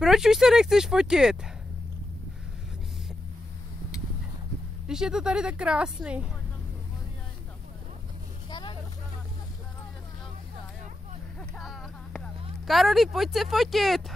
Proč už se nechceš fotit? Když je to tady tak krásný. Karoli, pojď se fotit!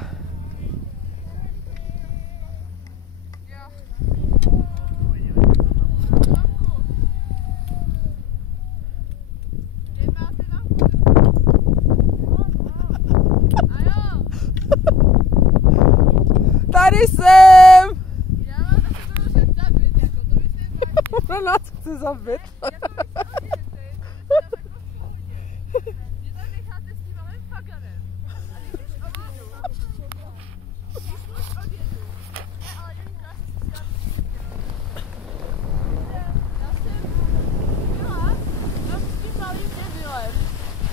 Tady jsem! Ona nás chce zabít.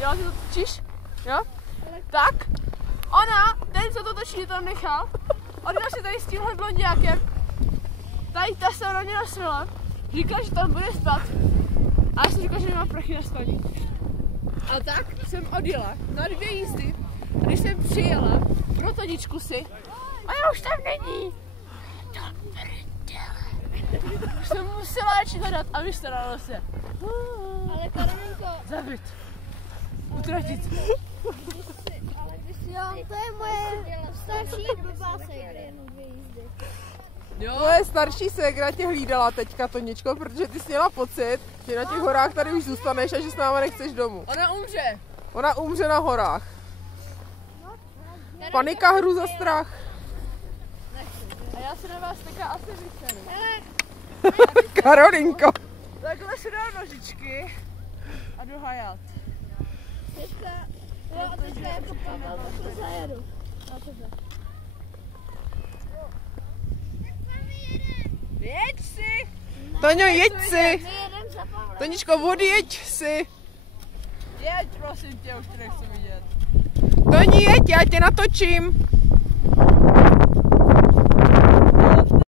Jo, ty to točíš? Jo? Tak, ona, ten, co to točí, to nechal. Odjel si tady s tímhle blondiákem. Tady ta se na mě nasrala. Říkala, že tam bude spát. A já jsem říkala, že nemá prachy na spaní. A tak jsem odjela na 2 jízdy. A když jsem přijela pro Toničku si, a já už tam není. Do prdele. Už jsem musela začít hledat a vystarala se. Ale Karolinko. Zabit. Utratit. Jo, to je moje starší blbá ségra, jenom 2 jízdy. Moje starší ségra tě hlídala teďka, Toničko, protože ty jsi měla pocit, že na těch horách tady už zůstaneš a že s náma nechceš domů. Ona umře. Ona umře na horách. Panika, hruza, strach. A já se na vás taká asi vyseru. Karolinko. Takhle si dám nožičky a jdu hajat. Jo, a teďka jako takhle zajedu. Jeď si! Toňo, jeď si. My jedem za Pavlem. Toničko, odjeď si. Jeď, prosím tě, už tě nechci vidět. Toni, jeď, já tě natočím.